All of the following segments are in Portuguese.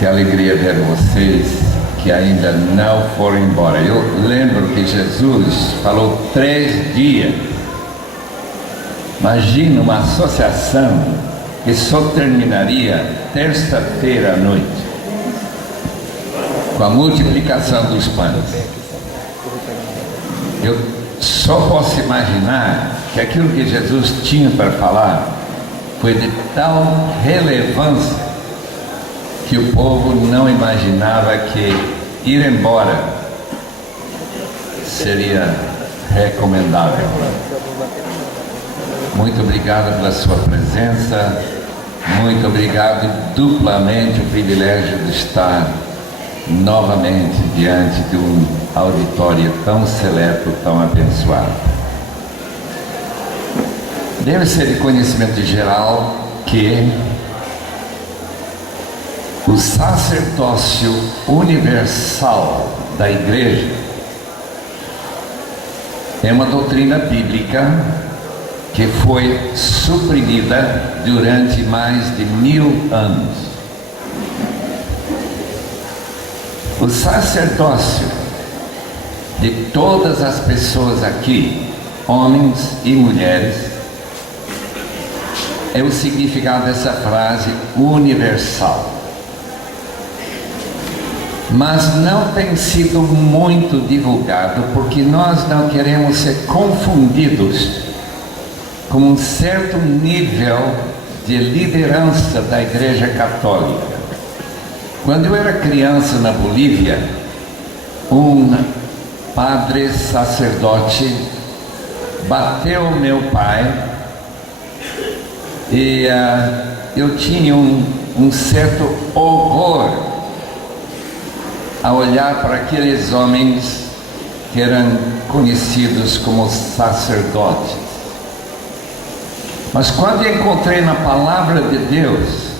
Que alegria ver vocês que ainda não foram embora. Eu lembro que Jesus falou 3 dias. Imagina uma associação que só terminaria terça-feira à noite, com a multiplicação dos pães. Eu só posso imaginar que aquilo que Jesus tinha para falar foi de tal relevância que o povo não imaginava que ir embora seria recomendável. Muito obrigado pela sua presença, muito obrigado duplamente o privilégio de estar novamente diante de um auditório tão seleto, tão abençoado. Deve ser de conhecimento geral que o sacerdócio universal da Igreja é uma doutrina bíblica que foi suprimida durante mais de 1000 anos. O sacerdócio de todas as pessoas aqui, homens e mulheres, é o significado dessa frase universal. Mas não tem sido muito divulgado porque nós não queremos ser confundidos com um certo nível de liderança da Igreja Católica. Quando eu era criança na Bolívia, um padre sacerdote bateu meu pai e eu tinha um certo horror a olhar para aqueles homens que eram conhecidos como sacerdotes. Mas quando encontrei na palavra de Deus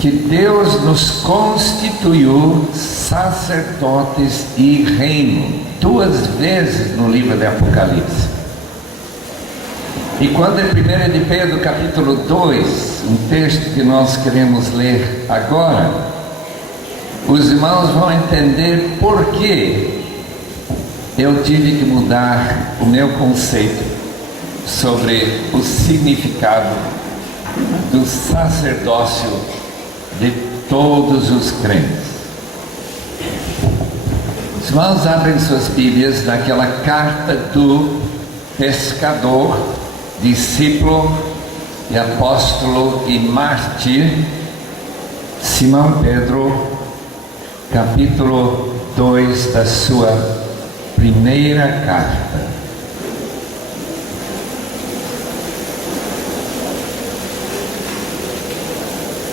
que Deus nos constituiu sacerdotes e reino, 2 vezes no livro de Apocalipse. E quando em 1 de Pedro capítulo 2, um texto que nós queremos ler agora, os irmãos vão entender por que eu tive que mudar o meu conceito sobre o significado do sacerdócio de todos os crentes. Os irmãos abrem suas Bíblias naquela carta do pescador, discípulo e apóstolo e mártir Simão Pedro, capítulo 2 da sua primeira carta.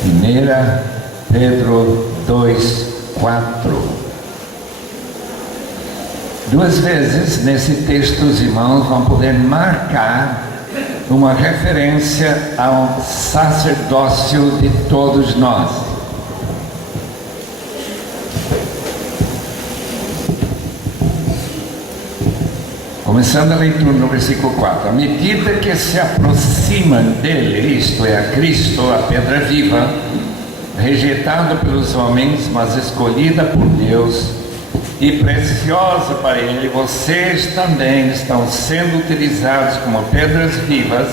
Primeira Pedro 2:4. 2 vezes nesse texto os irmãos vão poder marcar uma referência ao sacerdócio de todos nós. Começando a leitura no versículo 4. À medida que se aproximam dele, isto é, a Cristo, a pedra viva, rejeitada pelos homens, mas escolhida por Deus e preciosa para Ele, vocês também estão sendo utilizados como pedras vivas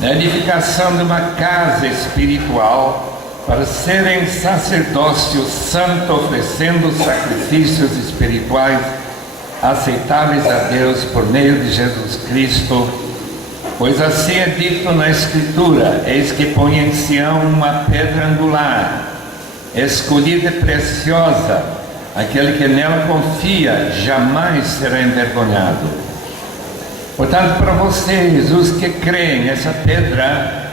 na edificação de uma casa espiritual para serem sacerdócio santo, oferecendo sacrifícios espirituais aceitáveis a Deus por meio de Jesus Cristo, pois assim é dito na Escritura: eis que põe em Sião uma pedra angular, escolhida e preciosa, aquele que nela confia jamais será envergonhado. Portanto, para vocês, os que creem, essa pedra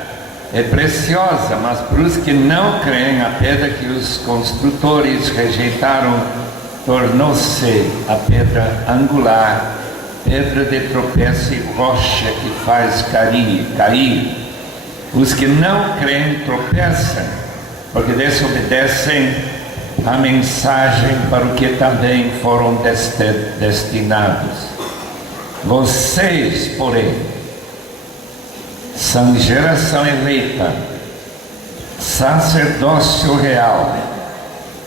é preciosa, mas para os que não creem, a pedra que os construtores rejeitaram tornou-se a pedra angular, pedra de tropeço e rocha que faz cair. Os que não creem tropeçam, porque desobedecem a mensagem para o que também foram destinados. Vocês, porém, são geração eleita, sacerdócio real,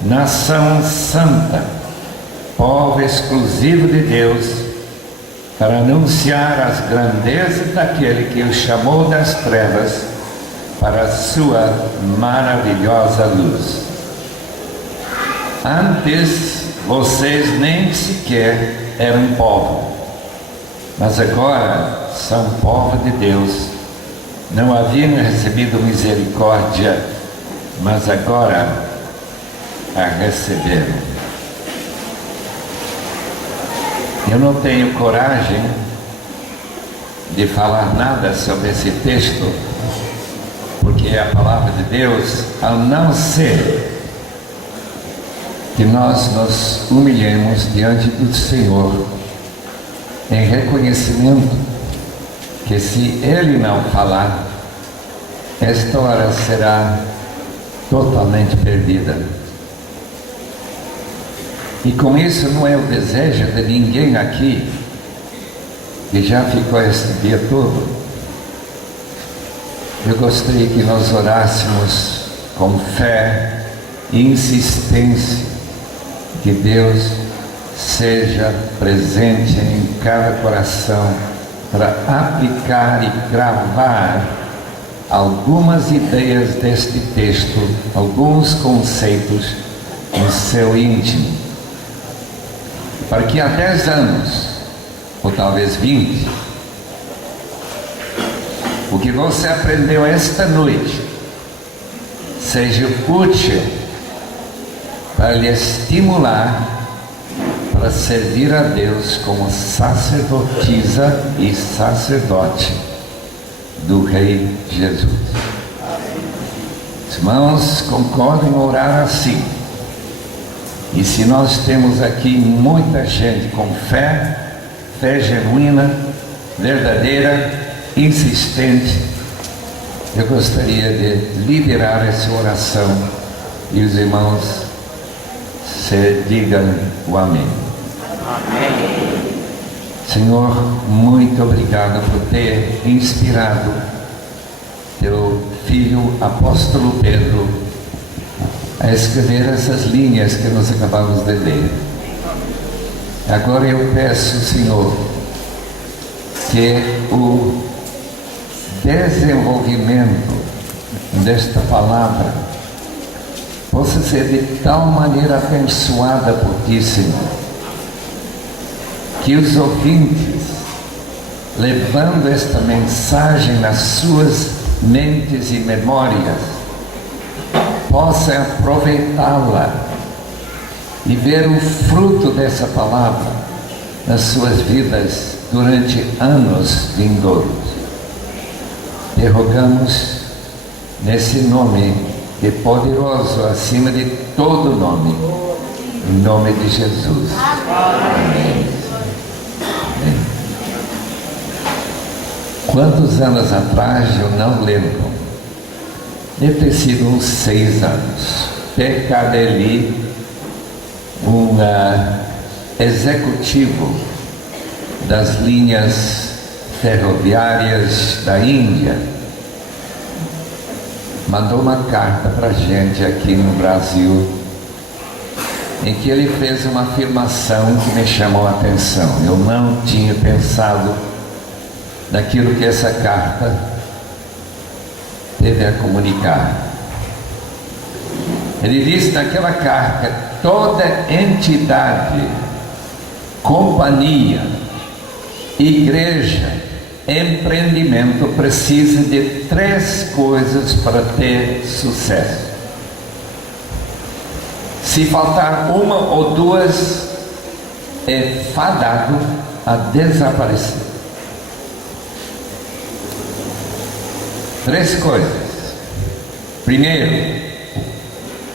nação santa, povo exclusivo de Deus, para anunciar as grandezas daquele que o chamou das trevas para a sua maravilhosa luz. Antes vocês nem sequer eram povo, mas agora são povo de Deus. Não haviam recebido misericórdia, mas agora a receberam. Eu não tenho coragem de falar nada sobre esse texto, porque é a palavra de Deus, a não ser que nós nos humilhemos diante do Senhor em reconhecimento que se Ele não falar, esta hora será totalmente perdida. E com isso não é o desejo de ninguém aqui que já ficou esse dia todo. Eu gostaria que nós orássemos com fé e insistência que Deus seja presente em cada coração para aplicar e gravar algumas ideias deste texto, alguns conceitos no seu íntimo, para que há 10 anos, ou talvez 20, o que você aprendeu esta noite seja útil para lhe estimular para servir a Deus como sacerdotisa e sacerdote do Rei Jesus. Os irmãos concordam em orar assim. E se nós temos aqui muita gente com fé genuína, verdadeira, insistente, eu gostaria de liderar essa oração e os irmãos digam o amém. Amém. Senhor, muito obrigado por ter inspirado teu filho apóstolo Pedro a escrever essas linhas que nós acabamos de ler. Agora eu peço, Senhor, que o desenvolvimento desta palavra possa ser de tal maneira abençoada por Ti, Senhor, que os ouvintes, levando esta mensagem nas suas mentes e memórias, possam aproveitá-la e ver o fruto dessa palavra nas suas vidas durante anos vindouros. Te rogamos nesse nome que é poderoso acima de todo nome, em nome de Jesus. Amém. Amém. Quantos anos atrás eu não lembro? Deve ter sido uns 6 anos. Pecadeli, um executivo das linhas ferroviárias da Índia, mandou uma carta para a gente aqui no Brasil, em que ele fez uma afirmação que me chamou a atenção. Eu não tinha pensado naquilo que essa carta teve a comunicar. Ele disse naquela carta: toda entidade, companhia, igreja, empreendimento precisa de 3 coisas para ter sucesso. Se faltar uma ou 2, é fadado a desaparecer. 3 coisas. Primeiro,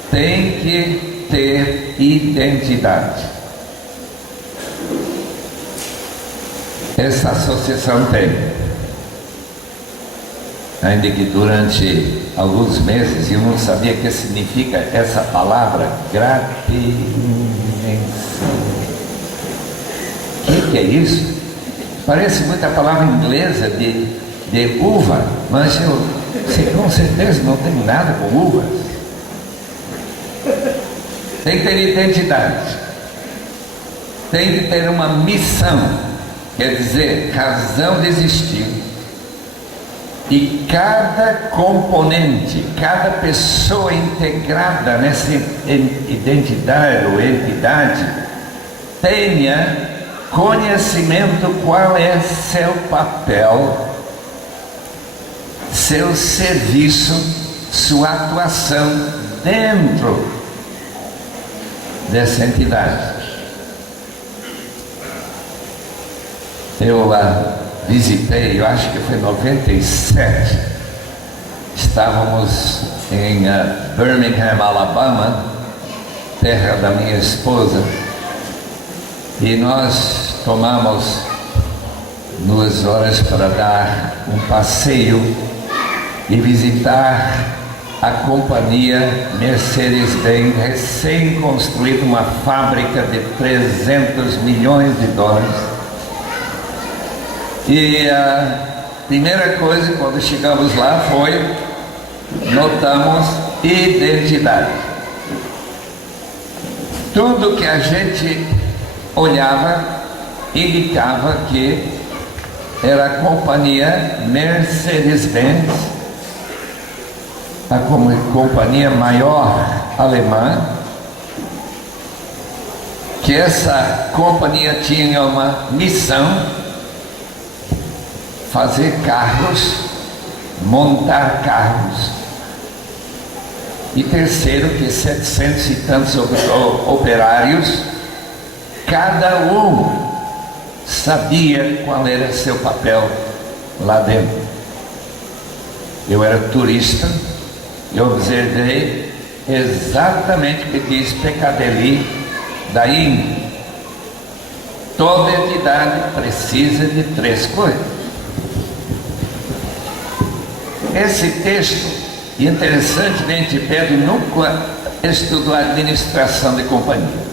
tem que ter identidade. Essa associação tem. Ainda que durante alguns meses eu não sabia o que significa essa palavra, gratidão. O que é isso? Parece muita palavra inglesa de uva, mas Você com certeza não tem nada com uvas. Tem que ter identidade. Tem que ter uma missão. Quer dizer, razão de existir. E cada componente, cada pessoa integrada nessa identidade ou entidade tenha conhecimento qual é seu papel, seu serviço, sua atuação dentro dessa entidade. Eu visitei, eu acho que foi em 97, estávamos em Birmingham, Alabama, terra da minha esposa, e nós tomamos 2 horas para dar um passeio e visitar a companhia Mercedes-Benz, recém-construída, uma fábrica de 300 milhões de dólares. E a primeira coisa, quando chegamos lá, foi, notamos identidade. Tudo que a gente olhava, indicava que era a companhia Mercedes-Benz, a companhia maior alemã, que essa companhia tinha uma missão: fazer carros, montar carros. E terceiro, que 700 e tantos operários, cada um sabia qual era seu papel lá dentro. Eu era turista, eu observei exatamente o que diz Pecadeli da Índia. Toda entidade precisa de 3 coisas. Esse texto, interessantemente, Pedro nunca estudou administração de companhias,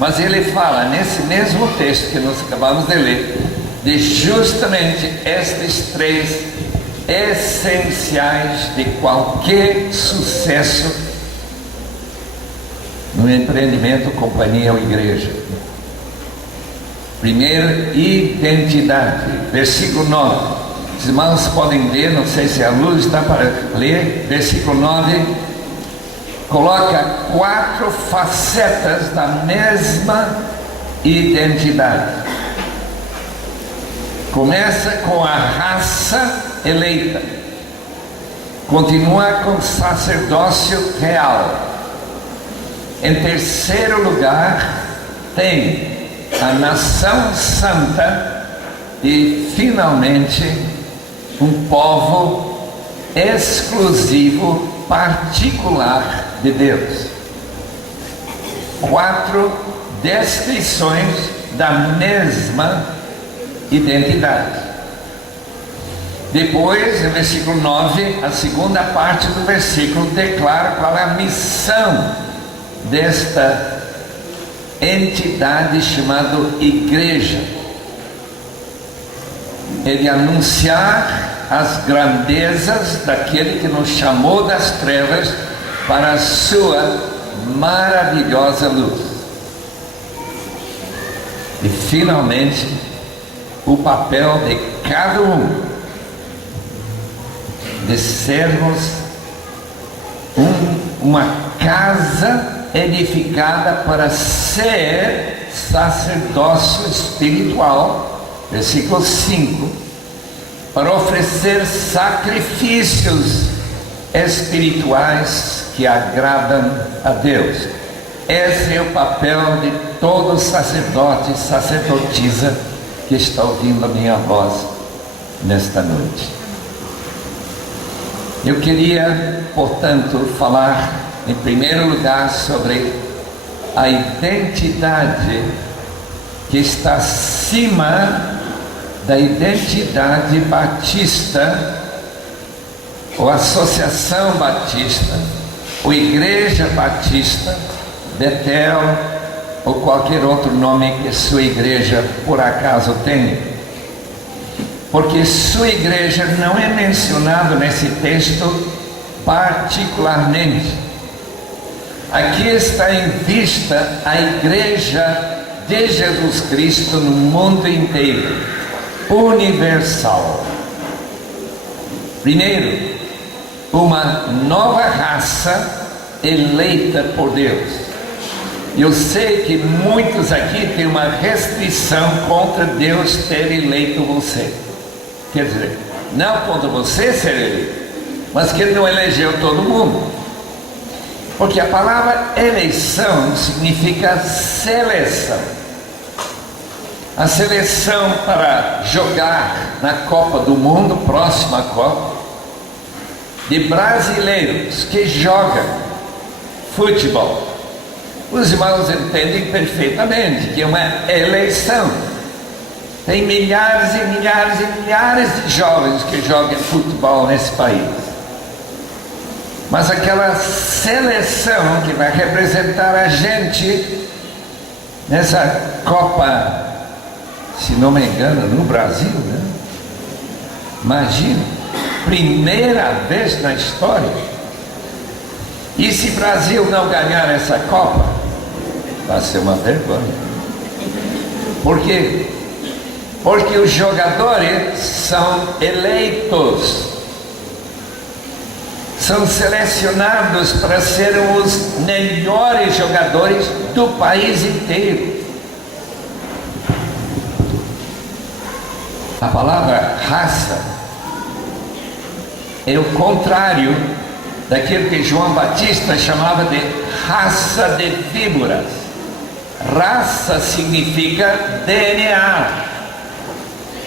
mas ele fala nesse mesmo texto que nós acabamos de ler, de justamente estes 3 essenciais de qualquer sucesso no empreendimento, companhia ou igreja. Primeiro, identidade. Versículo 9. Os irmãos podem ler, não sei se a luz está para ler. Versículo 9 coloca 4 facetas da mesma identidade. Começa com a raça eleita, continua com o sacerdócio real. Em terceiro lugar, tem a nação santa e, finalmente, um povo exclusivo, particular de Deus. 4 descrições da mesma identidade. Depois, no versículo 9, a segunda parte do versículo declara qual é a missão desta entidade chamada igreja. É de anunciar as grandezas daquele que nos chamou das trevas para a sua maravilhosa luz. E finalmente, o papel de cada um de sermos uma casa edificada para ser sacerdócio espiritual, versículo 5, para oferecer sacrifícios espirituais que agradam a Deus. Esse é o papel de todo sacerdote e sacerdotisa que está ouvindo a minha voz nesta noite. Eu queria, portanto, falar em primeiro lugar sobre a identidade que está acima da identidade batista, ou Associação Batista, ou Igreja Batista, Betel, ou qualquer outro nome que sua igreja por acaso tenha. porque sua igreja não é mencionada nesse texto particularmente. Aqui está em vista a igreja de Jesus Cristo no mundo inteiro, universal. Primeiro, uma nova raça eleita por Deus. Eu sei que muitos aqui têm uma restrição contra Deus ter eleito você. Quer dizer, não contra você ser eleito, mas que Ele não elegeu todo mundo. Porque a palavra eleição significa seleção. A seleção para jogar na Copa do Mundo, próxima Copa, de brasileiros que jogam futebol. Os irmãos entendem perfeitamente que é uma eleição. Tem milhares e milhares e milhares de jovens que jogam futebol nesse país. Mas aquela seleção que vai representar a gente nessa Copa, se não me engano, no Brasil, né? Imagina, primeira vez na história. E se o Brasil não ganhar essa Copa, vai ser uma vergonha. Por quê? Porque os jogadores são eleitos, são selecionados para serem os melhores jogadores do país inteiro. A palavra raça é o contrário daquilo que João Batista chamava de raça de víboras. Raça significa DNA.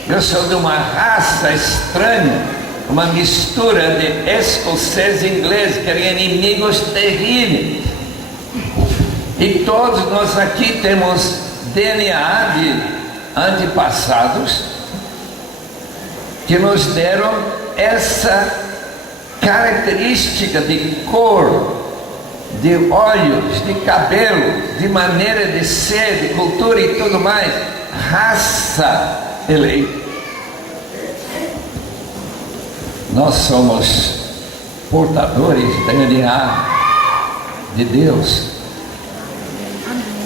Eu sou de uma raça estranha, uma mistura de escocês e inglês, que eram inimigos terríveis. E todos nós aqui temos DNA de antepassados que nos deram essa característica de cor, de olhos, de cabelo, de maneira de ser, de cultura e tudo mais. Raça eleita. Nós somos portadores do DNA de Deus,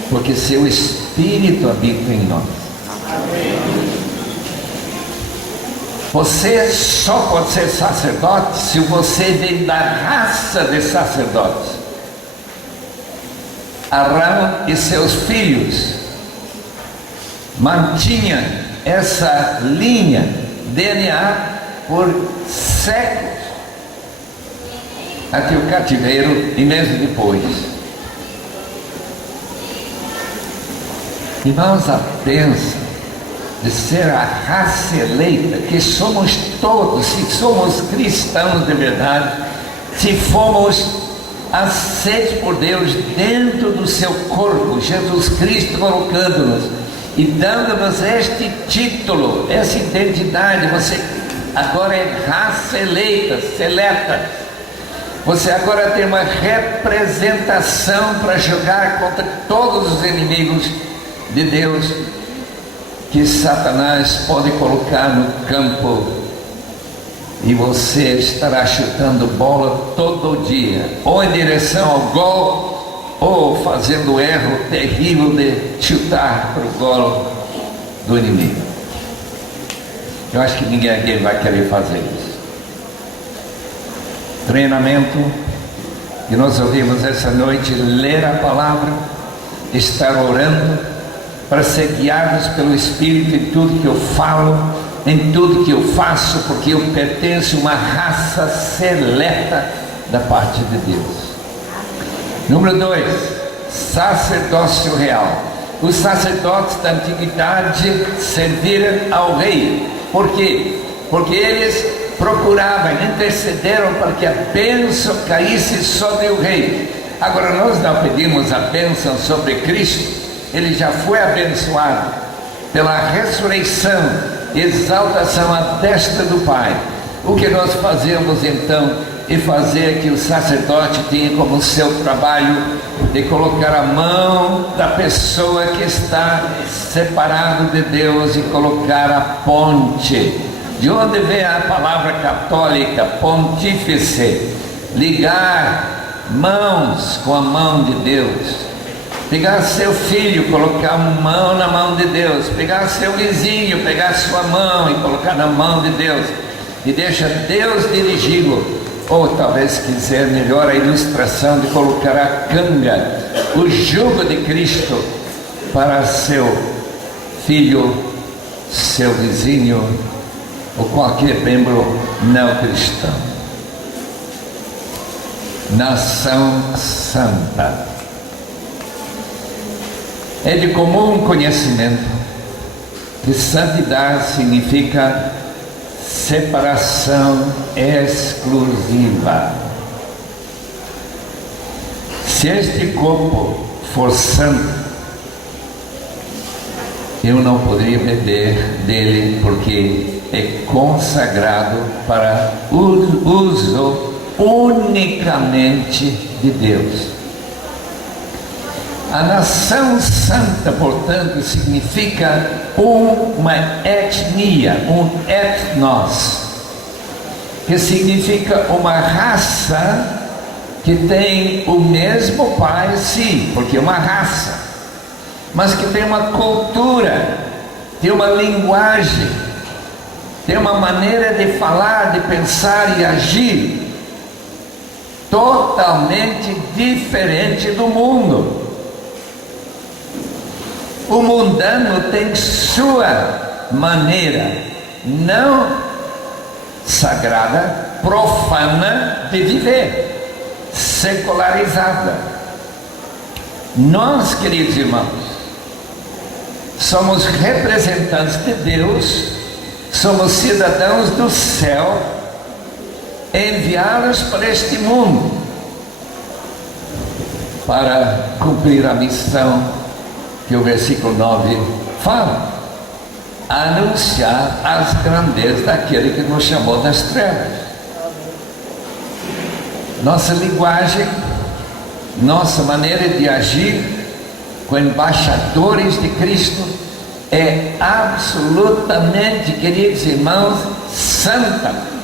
porque seu Espírito habita em nós. Você só pode ser sacerdote se você vem da raça de sacerdotes. Arão e seus filhos mantinham essa linha DNA por séculos, até o cativeiro e mesmo depois. Irmãos, a bênção de ser a raça eleita, que somos todos, se somos cristãos de verdade, se fomos aceitos por Deus dentro do seu corpo, Jesus Cristo colocando-nos e dando-nos este título, essa identidade. Você agora é raça eleita, seleta. Você agora tem uma representação para jogar contra todos os inimigos de Deus que Satanás pode colocar no campo, e você estará chutando bola todo dia, ou em direção ao gol, ou fazendo o erro terrível de chutar para o gol do inimigo. Eu acho que ninguém vai querer fazer isso. Treinamento que nós ouvimos essa noite, ler a palavra, estar orando, para ser guiados pelo Espírito em tudo que eu falo, em tudo que eu faço, porque eu pertenço a uma raça seleta da parte de Deus. Número 2, sacerdócio real. Os sacerdotes da antiguidade serviram ao rei. Por quê? Porque eles procuravam, intercederam para que a bênção caísse sobre o rei. Agora nós não pedimos a bênção sobre Cristo. Ele já foi abençoado pela ressurreição, exaltação à destra do Pai. O que nós fazemos então é fazer que o sacerdote tenha como seu trabalho de colocar a mão da pessoa que está separado de Deus e colocar a ponte De onde vem a palavra católica, pontífice? Ligar mãos com a mão de Deus. Pegar seu filho, colocar a mão na mão de Deus. Pegar seu vizinho, pegar sua mão e colocar na mão de Deus. E deixa Deus dirigi-lo. Ou talvez quiser melhor a ilustração de colocar a canga, o jugo de Cristo, para seu filho, seu vizinho ou qualquer membro não cristão. Nação santa. É de comum conhecimento que santidade significa separação exclusiva. Se este corpo for santo, eu não poderia beber dele, porque é consagrado para uso unicamente de Deus. A nação santa, portanto, significa uma etnia, um etnos, que significa uma raça que tem o mesmo pai, sim, porque é uma raça, mas que tem uma cultura, tem uma linguagem, tem uma maneira de falar, de pensar e agir totalmente diferente do mundo. O mundano tem sua maneira não sagrada, profana de viver, secularizada. Nós, queridos irmãos, somos representantes de Deus, somos cidadãos do céu, enviados para este mundo para cumprir a missão que o versículo 9 fala: anunciar as grandezas daquele que nos chamou das trevas. Nossa linguagem, nossa maneira de agir com embaixadores de Cristo é absolutamente, queridos irmãos, santa.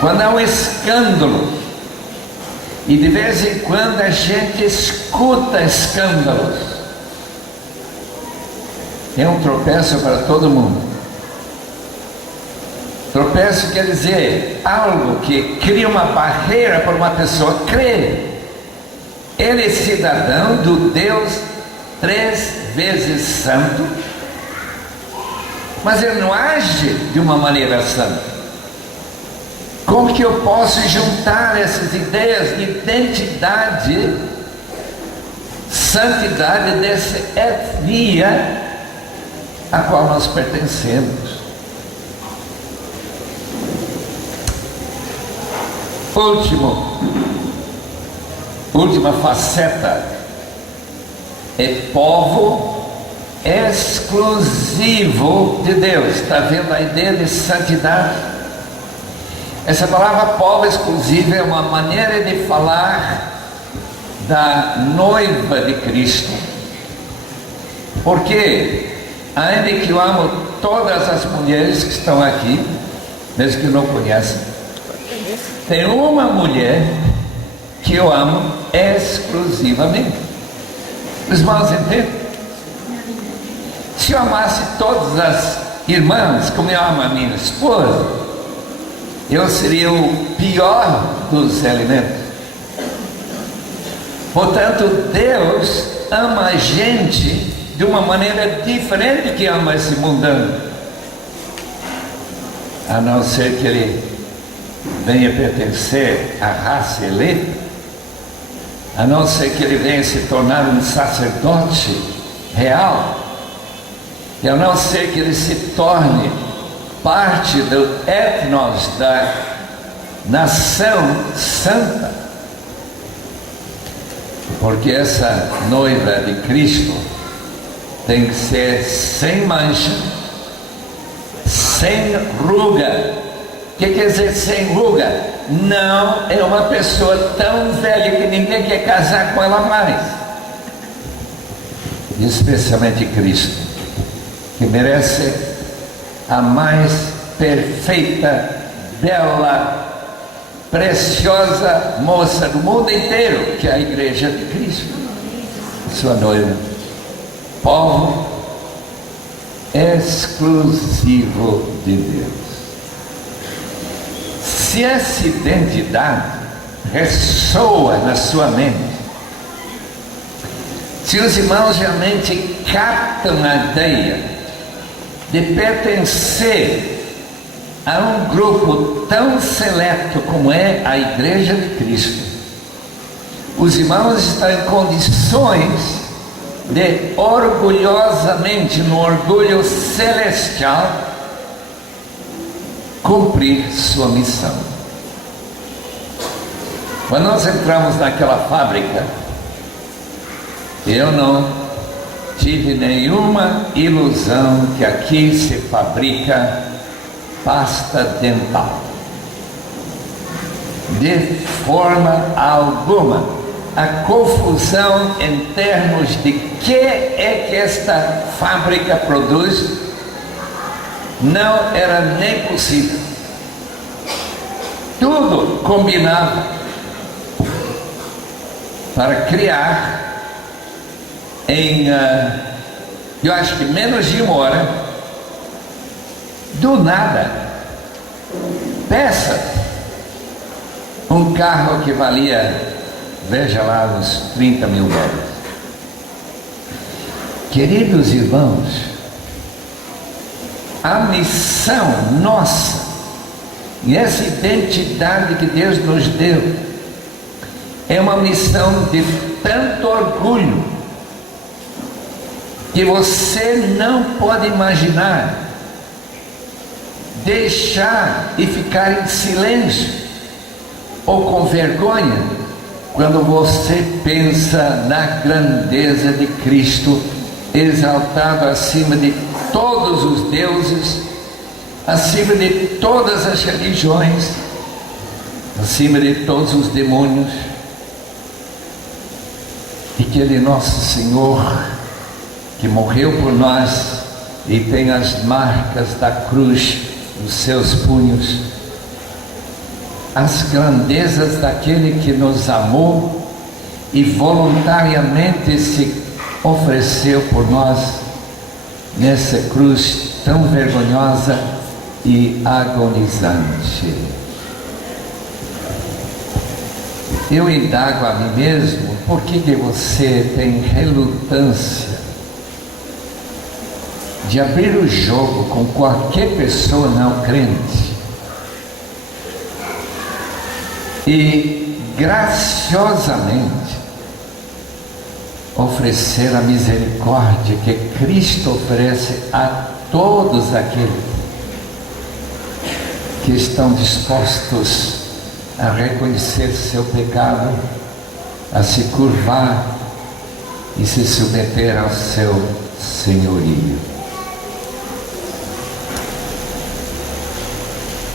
Quando há um escândalo, e de vez em quando a gente escuta escândalos, é um tropeço para todo mundo. Tropeço quer dizer algo que cria uma barreira para uma pessoa crer. Ele é cidadão do Deus 3 vezes santo, mas ele não age de uma maneira santa. Como que eu posso juntar essas ideias de identidade, santidade dessa etnia a qual nós pertencemos? Última faceta é povo exclusivo de Deus. Está vendo a ideia de santidade? Essa palavra povo exclusivo é uma maneira de falar da noiva de Cristo. Porque ainda que eu amo todas as mulheres que estão aqui, mesmo que não conhecem, tem uma mulher que eu amo exclusivamente. Os irmãos entendem? Se eu amasse todas as irmãs como eu amo a minha esposa, eu seria o pior dos elementos. Portanto, Deus ama a gente de uma maneira diferente que ama esse mundano, a não ser que ele venha pertencer à raça eleita, a não ser que ele venha se tornar um sacerdote real, e a não ser que ele se torne parte do etnos da nação santa, porque essa noiva de Cristo tem que ser sem mancha, sem ruga. O que quer dizer sem ruga? Não é uma pessoa tão velha que ninguém quer casar com ela mais. Especialmente Cristo, que merece a mais perfeita, bela, preciosa moça do mundo inteiro, que é a Igreja de Cristo, sua noiva, povo exclusivo de Deus. Se essa identidade ressoa na sua mente, se os irmãos realmente captam a ideia de pertencer a um grupo tão seleto como é a Igreja de Cristo, os irmãos estão em condições de orgulhosamente, no orgulho celestial, cumprir sua missão. Quando nós entramos naquela fábrica, eu não tive nenhuma ilusão que aqui se fabrica pasta dental. De forma alguma. A confusão em termos de que é que esta fábrica produz não era nem possível. Tudo combinava para criar em, eu acho que menos de uma hora, do nada, peça, um carro que valia, veja lá, uns 30 mil dólares. Queridos irmãos, a missão nossa, e essa identidade que Deus nos deu, é uma missão de tanto orgulho, que você não pode imaginar deixar e ficar em silêncio ou com vergonha quando você pensa na grandeza de Cristo, exaltado acima de todos os deuses, acima de todas as religiões, acima de todos os demônios, e que Ele, nosso Senhor, que morreu por nós e tem as marcas da cruz nos seus punhos, as grandezas daquele que nos amou e voluntariamente se ofereceu por nós nessa cruz tão vergonhosa e agonizante. Eu indago a mim mesmo, por que você tem relutância de abrir o jogo com qualquer pessoa não crente e graciosamente oferecer a misericórdia que Cristo oferece a todos aqueles que estão dispostos a reconhecer seu pecado, a se curvar e se submeter ao seu senhorio.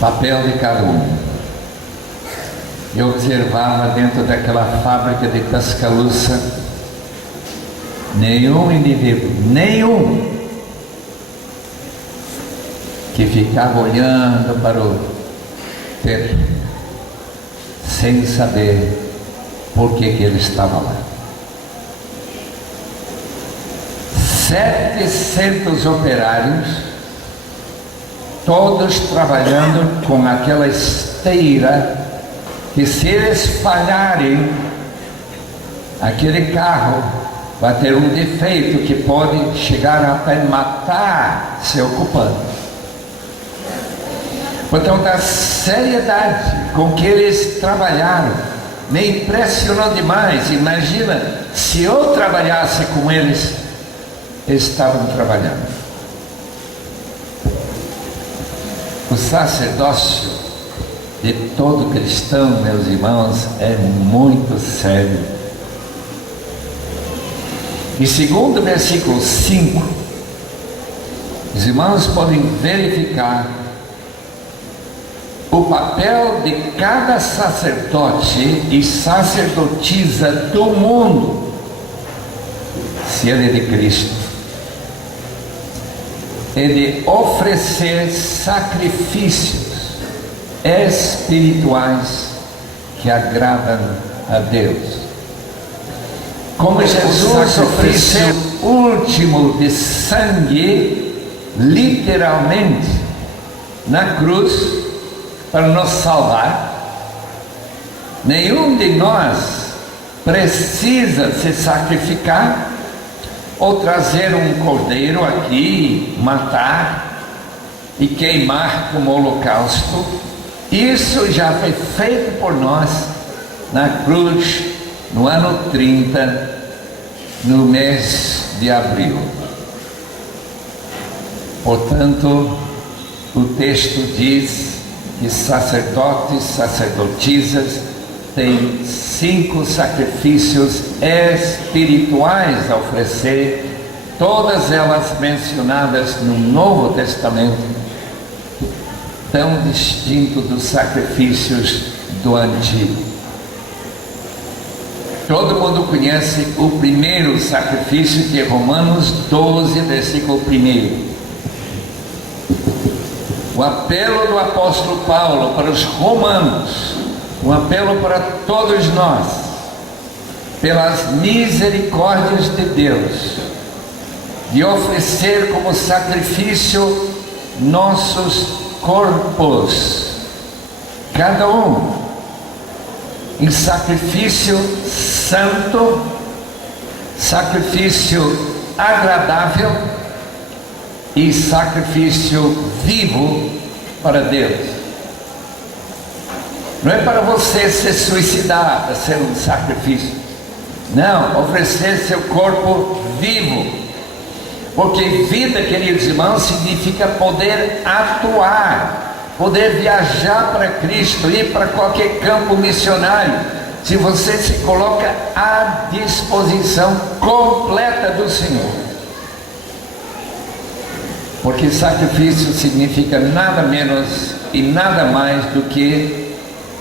Papel de cada um. Eu observava dentro daquela fábrica de Tuscaloosa, nenhum indivíduo, que ficava olhando para o teto, sem saber por que ele estava lá. 700 operários, todos trabalhando com aquela esteira, que se eles falharem, aquele carro vai ter um defeito que pode chegar até matar seu ocupante. Então, da seriedade com que eles trabalharam, me impressionou demais. Imagina se eu trabalhasse como eles estavam trabalhando. O sacerdócio de todo cristão, meus irmãos, é muito sério. E segundo o versículo 5, os irmãos podem verificar o papel de cada sacerdote e sacerdotisa do mundo, se ele é de Cristo. é de oferecer sacrifícios espirituais que agradam a Deus. Como Jesus ofereceu o último de sangue, literalmente, na cruz, para nos salvar, nenhum de nós precisa se sacrificar ou trazer um cordeiro aqui, matar e queimar como holocausto. Isso já foi feito por nós na cruz no ano 30, no mês de abril. Portanto, o texto diz que sacerdotes, sacerdotisas têm 5 sacrifícios espirituais a oferecer, todas elas mencionadas no Novo Testamento, tão distinto dos sacrifícios do Antigo. Todo mundo conhece o primeiro sacrifício, que é Romanos 12, versículo 1. O apelo do apóstolo Paulo para os romanos, um apelo para todos nós, pelas misericórdias de Deus, de oferecer como sacrifício nossos corpos, cada um em sacrifício santo, sacrifício agradável e sacrifício vivo para Deus. Não é para você se suicidar para ser um sacrifício, não, oferecer seu corpo vivo, porque vida, queridos irmãos, significa poder atuar, poder viajar para Cristo, ir para qualquer campo missionário, se você se coloca à disposição completa do Senhor. Porque sacrifício significa nada menos e nada mais do que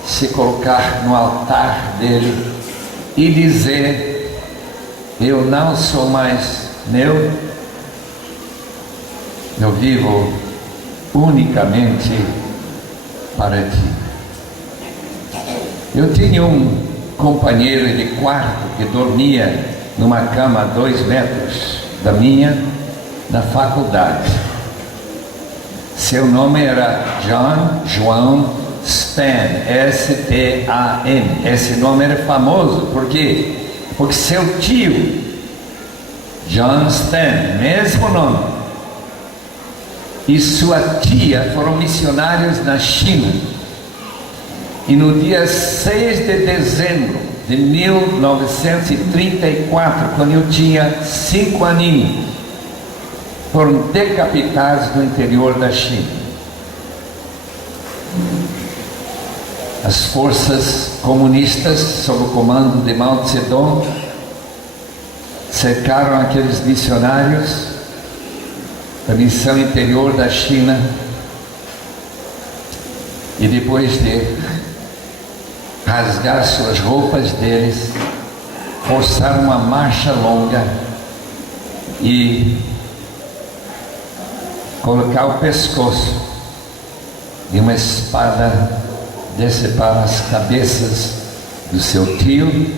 se colocar no altar dele e dizer: eu não sou mais meu, eu vivo unicamente para ti. Eu tinha um companheiro de quarto que dormia numa cama a 2 metros da minha, na faculdade. Seu nome era João Stan, S-T-A-N. Esse nome era famoso, por quê? Porque seu tio, John Stan, mesmo nome, e sua tia foram missionários na China. E no dia 6 de dezembro de 1934, quando eu tinha 5 aninhos, foram decapitados no interior da China. As forças comunistas, sob o comando de Mao Tse-tung, cercaram aqueles missionários da missão interior da China, e depois de rasgar suas roupas deles, forçaram uma marcha longa e colocar o pescoço de uma espada, decepar as cabeças do seu tio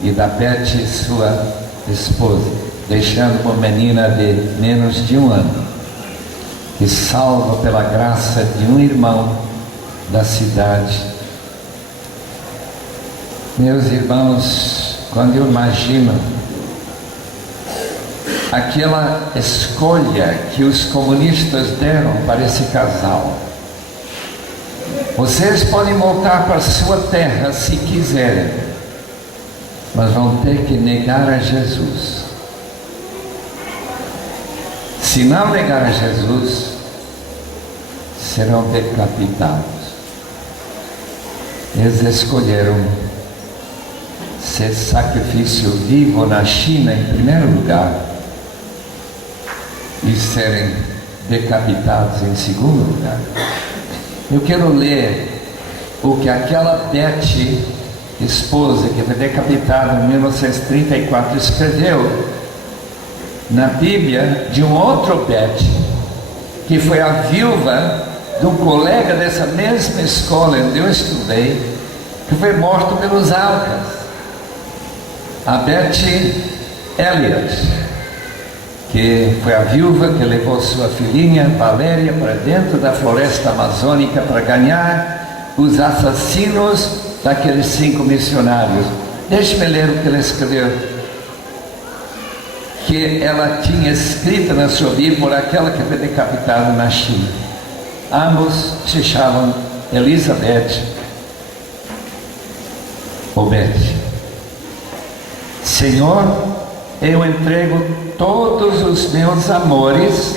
e da Betty, sua esposa, deixando uma menina de menos de 1 ano, que, salva pela graça de um irmão da cidade. Meus irmãos, quando eu imagino aquela escolha que os comunistas deram para esse casal: vocês podem voltar para sua terra se quiserem, mas vão ter que negar a Jesus. Se não negar a Jesus, serão decapitados. Eles escolheram ser sacrifício vivo na China em primeiro lugar e serem decapitados em segundo lugar. Eu quero ler o que aquela Betty, esposa que foi decapitada em 1934, escreveu na Bíblia de um outro Betty, que foi a viúva de um colega dessa mesma escola onde eu estudei, que foi morto pelos Alcas, a Betty Elliott, que foi a viúva que levou sua filhinha Valéria para dentro da floresta amazônica para ganhar os assassinos daqueles 5 missionários. Deixe-me ler o que ela escreveu, que ela tinha escrito na sua Bíblia, aquela que foi decapitada na China. Ambos se chamam Elizabeth ou Betty. Senhor, eu entrego todos os meus amores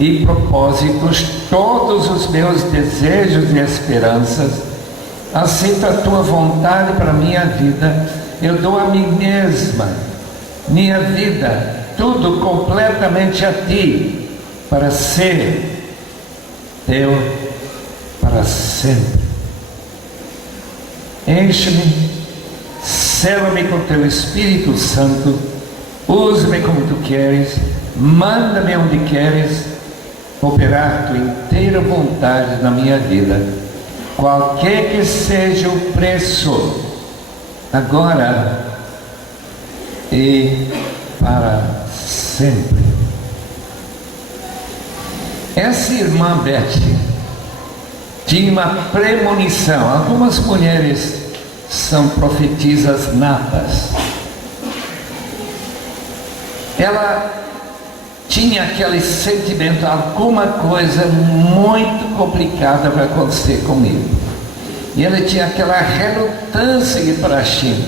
e propósitos, todos os meus desejos e esperanças, aceito a tua vontade para a minha vida, eu dou a mim mesma, minha vida, tudo completamente a ti, para ser teu para sempre. Enche-me, sela-me com teu Espírito Santo, usa-me como tu queres, manda-me onde queres, operar tua inteira vontade na minha vida, qualquer que seja o preço, agora e para sempre. Essa irmã Betty tinha uma premonição. Algumas mulheres são profetisas natas. Ela tinha aquele sentimento, alguma coisa muito complicada vai acontecer comigo. E ela tinha aquela relutância de ir para a China.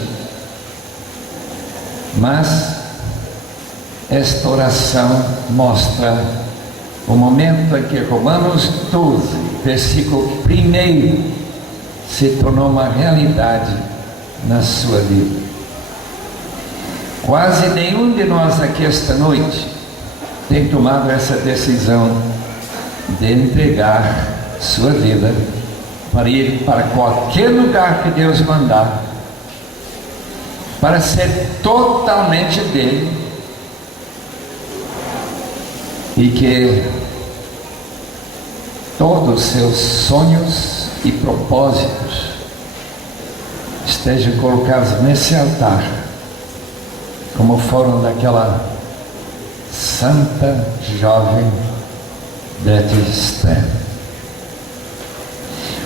Mas esta oração mostra o momento em que Romanos 12, versículo 1, se tornou uma realidade na sua vida. Quase nenhum de nós aqui esta noite tem tomado essa decisão de entregar sua vida para ir para qualquer lugar que Deus mandar, para ser totalmente dele, e que todos os seus sonhos e propósitos estejam colocados nesse altar, como foram daquela santa jovem Betty Stan.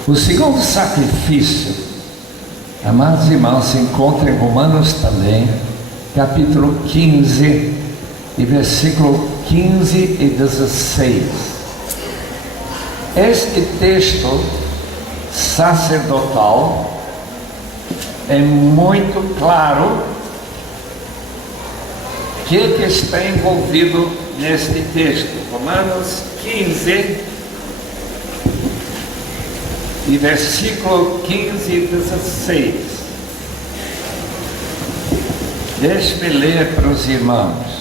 O segundo sacrifício, amados irmãos, se encontra em Romanos também, capítulo 15, e versículo 15 e 16. Este texto sacerdotal é muito claro o que está envolvido neste texto. Romanos 15 e versículo 15 e 16. Deixe-me ler para os irmãos.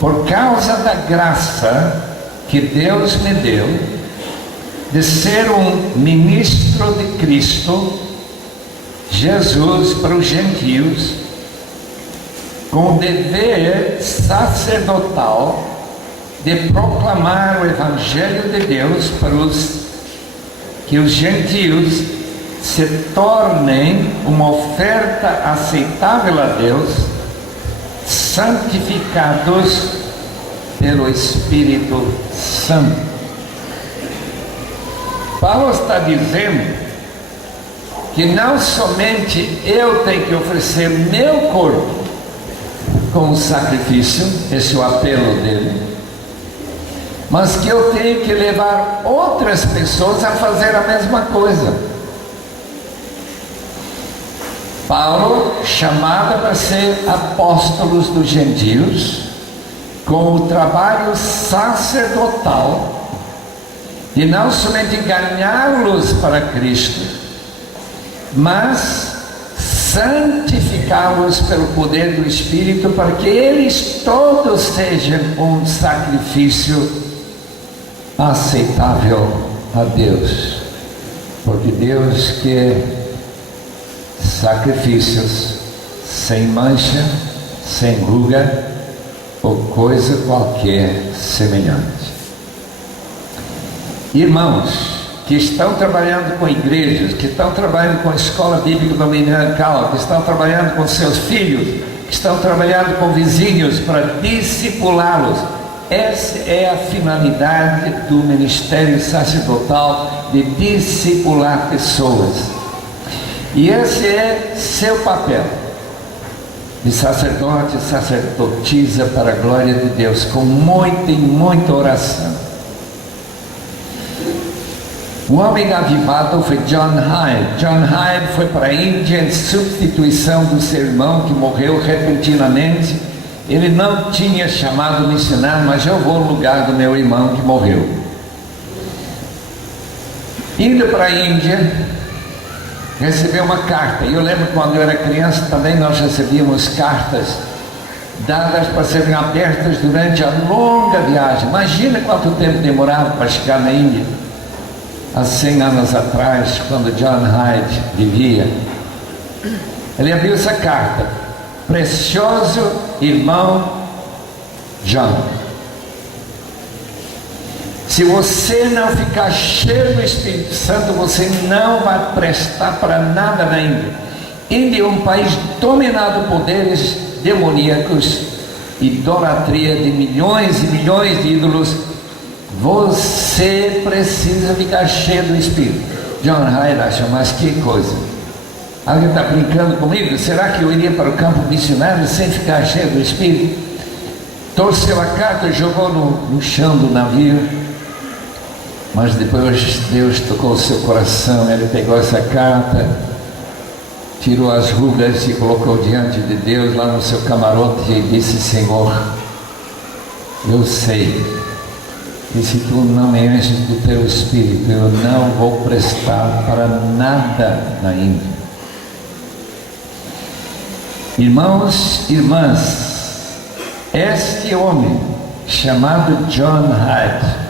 Por causa da graça que Deus me deu de ser um ministro de Cristo Jesus para os gentios, com o dever sacerdotal de proclamar o Evangelho de Deus para que os gentios se tornem uma oferta aceitável a Deus, santificados pelo Espírito Santo. Paulo está dizendo que não somente eu tenho que oferecer meu corpo como sacrifício, esse é o apelo dele, mas que eu tenho que levar outras pessoas a fazer a mesma coisa. Paulo, chamado para ser apóstolos dos gentios, com o trabalho sacerdotal de não somente ganhá-los para Cristo, mas santificá-los pelo poder do Espírito, para que eles todos sejam um sacrifício aceitável a Deus, porque Deus quer sacrifícios sem mancha, sem ruga ou coisa qualquer semelhante. Irmãos que estão trabalhando com igrejas, que estão trabalhando com a escola bíblica dominical, que estão trabalhando com seus filhos, que estão trabalhando com vizinhos para discipulá-los. Essa é a finalidade do ministério sacerdotal, de discipular pessoas. E esse é seu papel, de sacerdote e sacerdotisa para a glória de Deus, com muita e muita oração. O homem avivado foi John Hyde. John Hyde foi para a Índia em substituição do seu irmão que morreu repentinamente. Ele não tinha chamado missionário, mas eu vou no lugar do meu irmão que morreu. Indo para a Índia, recebeu uma carta. Eu lembro quando eu era criança também nós recebíamos cartas dadas para serem abertas durante a longa viagem. Imagina quanto tempo demorava para chegar na Índia. Há 100 anos atrás, quando John Hyde vivia, ele abriu essa carta: precioso irmão John, se você não ficar cheio do Espírito Santo, você não vai prestar para nada na Índia. Índia é um país dominado por poderes demoníacos, idolatria de milhões e milhões de ídolos. Você precisa ficar cheio do Espírito. John Hyde acha, mas que coisa, alguém está brincando comigo? Será que eu iria para o campo missionário sem ficar cheio do Espírito? Torceu a carta, jogou no chão do navio, mas depois Deus tocou o seu coração. Ele pegou essa carta, tirou as rugas e colocou diante de Deus lá no seu camarote e disse: Senhor, eu sei que se tu não me enches do teu Espírito, eu não vou prestar para nada na Índia. Irmãos e irmãs, este homem chamado John Hyde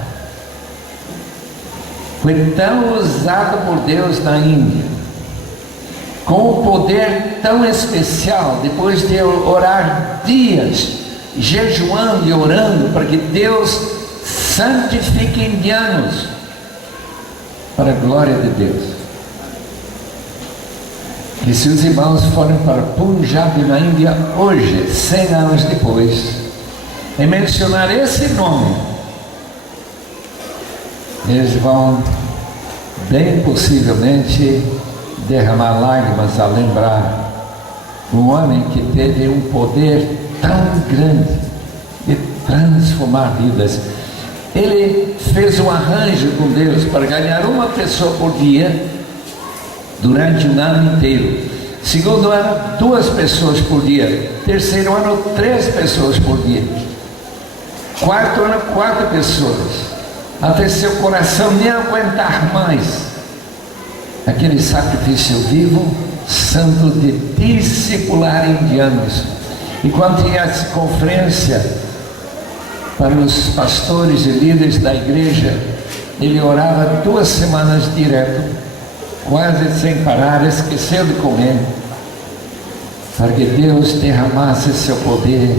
foi tão usado por Deus na Índia, com um poder tão especial, depois de orar dias, jejuando e orando para que Deus santifique indianos para a glória de Deus. E se os irmãos forem para Punjab na Índia hoje, 100 anos depois, e mencionar esse nome, eles vão bem possivelmente derramar lágrimas a lembrar um homem que teve um poder tão grande de transformar vidas. Ele fez um arranjo com Deus para ganhar uma pessoa por dia durante um ano inteiro. Segundo ano, 2 pessoas por dia. Terceiro ano, 3 pessoas por dia. Quarto ano, 4 pessoas. Até seu coração nem aguentar mais aquele sacrifício vivo, santo de discipular indianos. E quando tinha essa conferência para os pastores e líderes da igreja, ele orava 2 semanas direto, quase sem parar, esqueceu de comer, para que Deus derramasse seu poder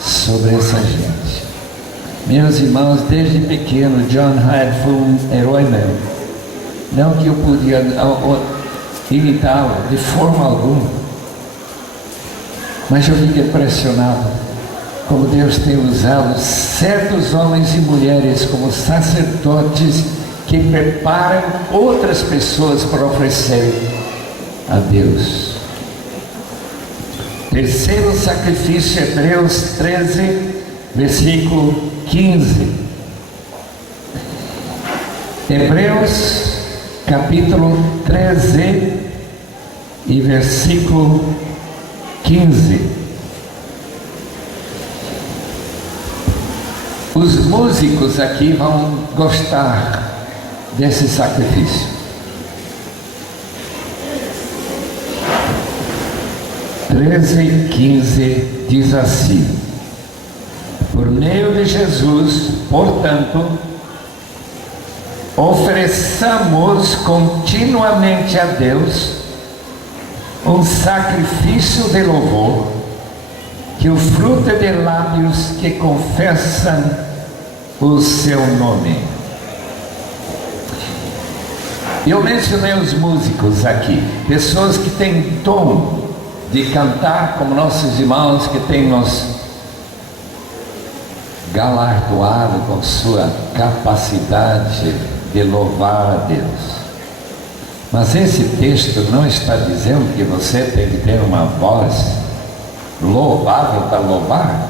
sobre essa gente. Meus irmãos, desde pequeno, John Hyde foi um herói mesmo. Não que eu podia imitá-lo de forma alguma, mas eu fiquei impressionado como Deus tem usado certos homens e mulheres como sacerdotes que preparam outras pessoas para oferecer a Deus. Terceiro sacrifício, Hebreus 13, versículo 15. Hebreus capítulo 13 e versículo 15. Os músicos aqui vão gostar desse sacrifício. 13:15 diz assim: por meio de Jesus, portanto, ofereçamos continuamente a Deus um sacrifício de louvor, que o fruto é de lábios que confessam o seu nome. Eu mencionei os músicos aqui, pessoas que têm dom de cantar, como nossos irmãos que têm nos galardoado com sua capacidade de louvar a Deus. Mas esse texto não está dizendo que você tem que ter uma voz louvável para louvar.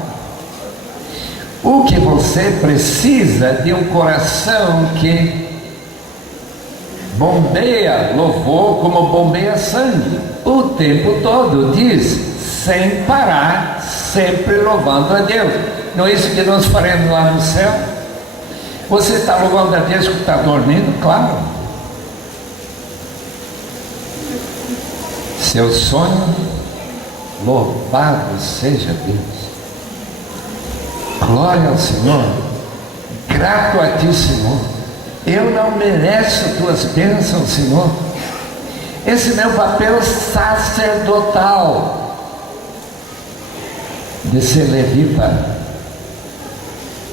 O que você precisa é de um coração que bombeia louvor como bombeia sangue, o tempo todo, diz, sem parar, sempre louvando a Deus. Não é isso que nós faremos lá no céu? Você está louvando a Deus que está dormindo? Claro. Seu sonho, louvado seja Deus. Glória ao Senhor. Grato a Ti, Senhor. Eu não mereço Tuas bênçãos, Senhor. Esse meu papel sacerdotal de ser levita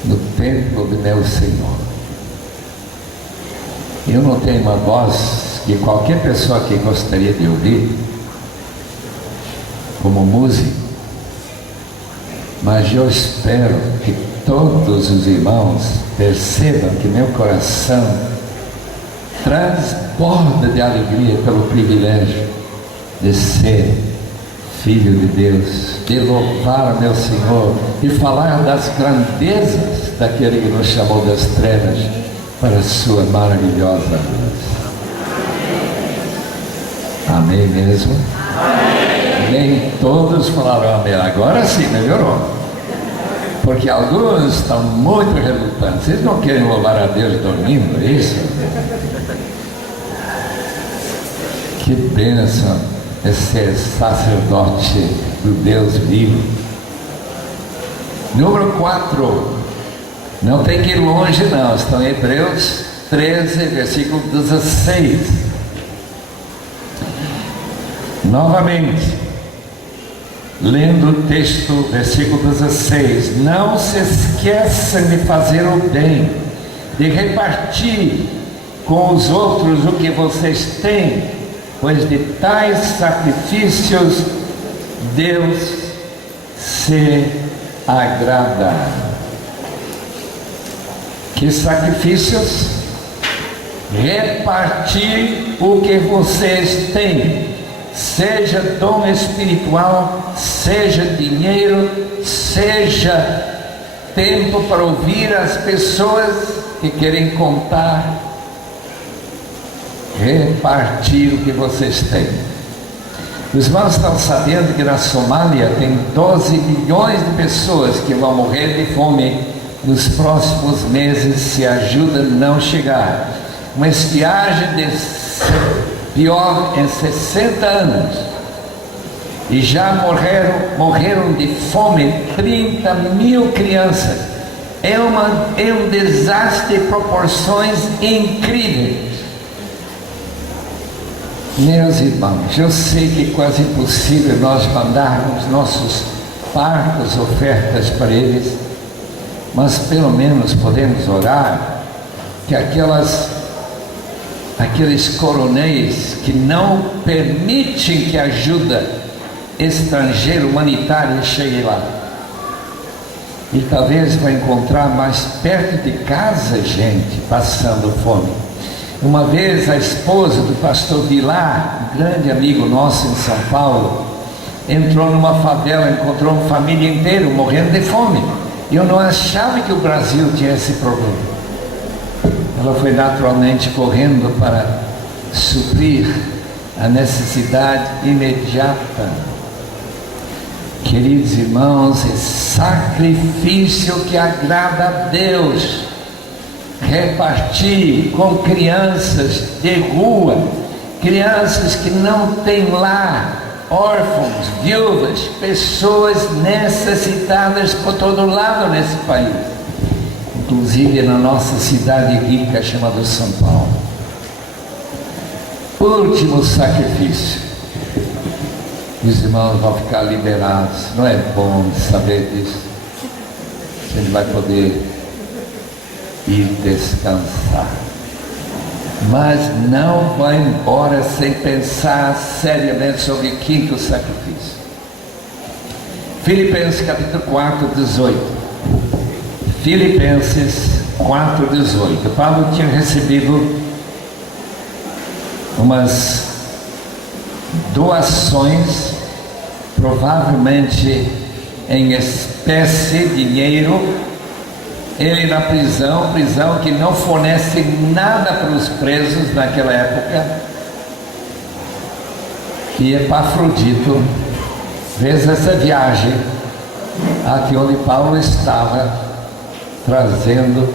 no templo do meu Senhor. Eu não tenho uma voz que qualquer pessoa que gostaria de ouvir como músico, mas eu espero que todos os irmãos percebam que meu coração transborda de alegria pelo privilégio de ser filho de Deus, de louvar meu Senhor, de falar das grandezas daquele que nos chamou das trevas para a sua maravilhosa luz. Amém mesmo? Amém. Nem todos falaram amém. Agora sim, melhorou. Porque alguns estão muito relutantes. Vocês não querem louvar a Deus dormindo, é isso? Que bênção é ser sacerdote do Deus vivo. Número 4. Não tem que ir longe não. Estão em Hebreus 13, versículo 16. Novamente, lendo o texto, versículo 16: não se esqueçam de fazer o bem, de repartir com os outros o que vocês têm, pois de tais sacrifícios Deus se agrada. Que sacrifícios? Repartir o que vocês têm, seja dom espiritual, seja dinheiro, seja tempo para ouvir as pessoas que querem contar. Repartir o que vocês têm. Os irmãos estão sabendo que na Somália tem 12 milhões de pessoas que vão morrer de fome nos próximos meses se a ajuda não chegar. Uma estiagem pior em 60 anos, e já morreram de fome 30 mil crianças. É um desastre de proporções incríveis. Meus irmãos, eu sei que é quase impossível nós mandarmos nossos parcos ofertas para eles, mas pelo menos podemos orar que aqueles coronéis que não permitem que a ajuda estrangeira humanitária chegue lá, e talvez vai encontrar mais perto de casa gente passando fome. Uma vez a esposa do pastor Vilar, um grande amigo nosso em São Paulo, entrou numa favela, encontrou uma família inteira morrendo de fome. E eu não achava que o Brasil tinha esse problema. Ela foi naturalmente correndo para suprir a necessidade imediata. Queridos irmãos, é sacrifício que agrada a Deus. Repartir com crianças de rua, crianças que não têm lar, órfãos, viúvas, pessoas necessitadas por todo lado nesse país, inclusive na nossa cidade rica chamada São Paulo. Último sacrifício. os irmãos vão ficar liberados. Não é bom saber disso. A gente vai poder ir descansar. Mas não vai embora sem pensar seriamente sobre o quinto sacrifício. Filipenses capítulo 4, 18. Filipenses 4, 18. Paulo tinha recebido umas doações, provavelmente em espécie, dinheiro. Ele na prisão que não fornece nada para os presos naquela época. E Epafrodito fez essa viagem aqui onde Paulo estava, trazendo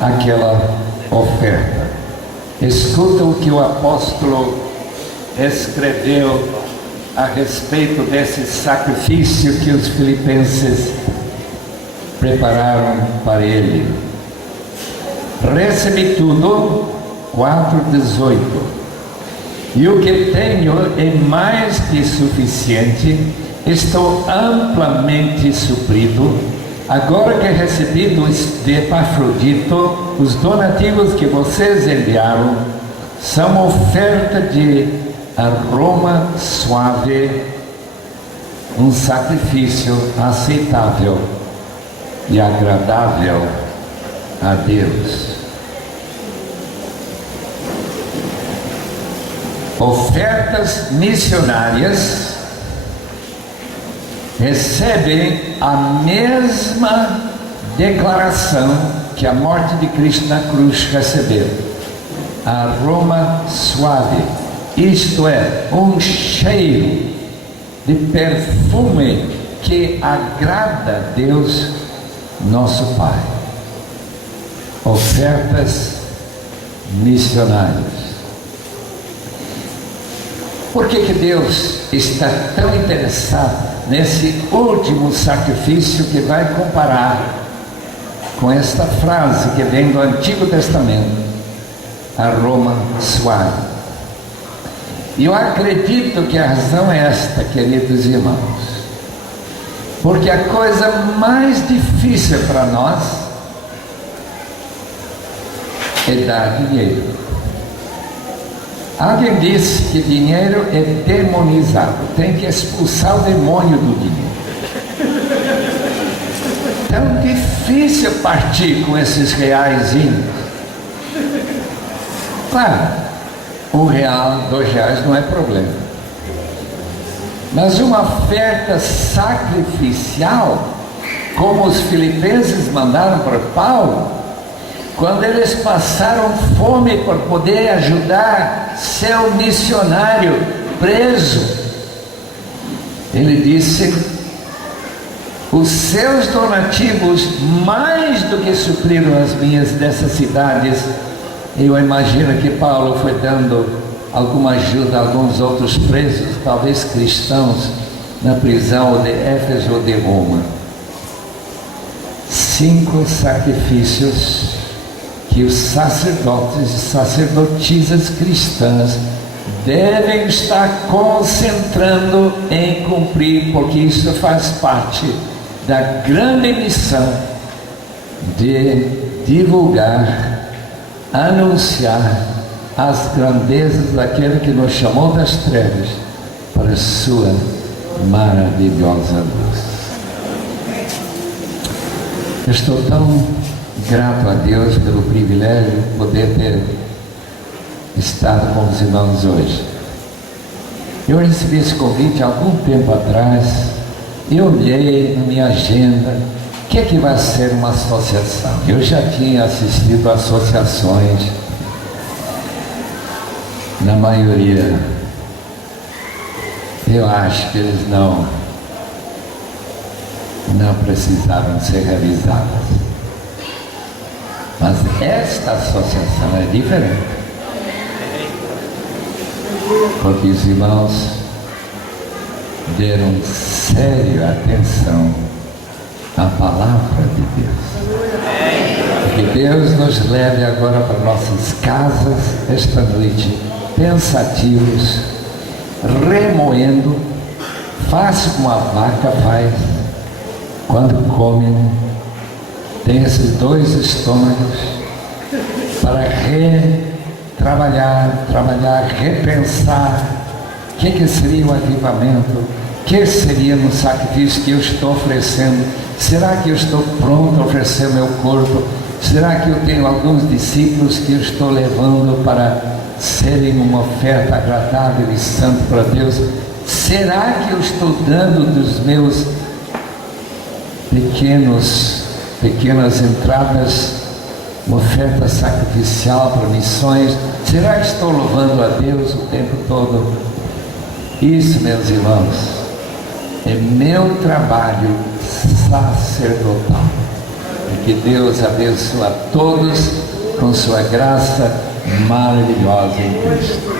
aquela oferta. Escuta o que o apóstolo escreveu a respeito desse sacrifício que os filipenses prepararam para ele. Recebi tudo, 4:18. E o que tenho é mais que suficiente, estou amplamente suprido, agora que recebi de Epafrodito os donativos que vocês enviaram, são oferta de aroma suave, um sacrifício aceitável e agradável a Deus. Ofertas missionárias recebem a mesma declaração que a morte de Cristo na cruz recebeu: aroma suave, isto é, um cheiro de perfume que agrada a Deus, nosso Pai. Ofertas missionárias. Por que Deus está tão interessado nesse último sacrifício que vai comparar com esta frase que vem do Antigo Testamento, aroma suave? E eu acredito que a razão é esta, queridos irmãos, porque a coisa mais difícil para nós é dar dinheiro. Alguém disse que dinheiro é demonizado, tem que expulsar o demônio do dinheiro. Tão difícil partir com esses reaisinhos. Claro, R$1, R$2 não é problema. Mas uma oferta sacrificial, como os filipenses mandaram para Paulo, quando eles passaram fome para poder ajudar seu missionário preso, ele disse: os seus donativos mais do que supriram as minhas necessidades. Eu imagino que Paulo foi dando alguma ajuda a alguns outros presos, talvez cristãos, na prisão de Éfeso ou de Roma. 5 sacrifícios que os sacerdotes e sacerdotisas cristãs devem estar concentrando em cumprir, porque isso faz parte da grande missão de divulgar, anunciar as grandezas daquele que nos chamou das trevas para a sua maravilhosa luz. Eu estou tão grato a Deus pelo privilégio de poder ter estado com os irmãos hoje. Eu recebi esse convite há algum tempo atrás. Eu olhei na minha agenda, o que é que vai ser uma associação? Eu já tinha assistido a associações, na maioria, eu acho que eles não precisavam ser realizadas. Mas esta associação é diferente, porque os irmãos deram séria atenção à palavra de Deus. Que Deus nos leve agora para nossas casas esta noite, pensativos, remoendo Faça como a vaca faz quando come, né? Tem esses dois estômagos para trabalhar, repensar o que seria o avivamento, o que seria no sacrifício que eu estou oferecendo. Será que eu estou pronto a oferecer meu corpo? Será que eu tenho alguns discípulos que eu estou levando para serem uma oferta agradável e santa para Deus? Será que eu estou dando dos meus pequenas entradas uma oferta sacrificial para missões? Será que estou louvando a Deus o tempo todo? Isso, meus irmãos, é meu trabalho sacerdotal. E que Deus abençoe a todos com sua graça maravilhosa em Cristo.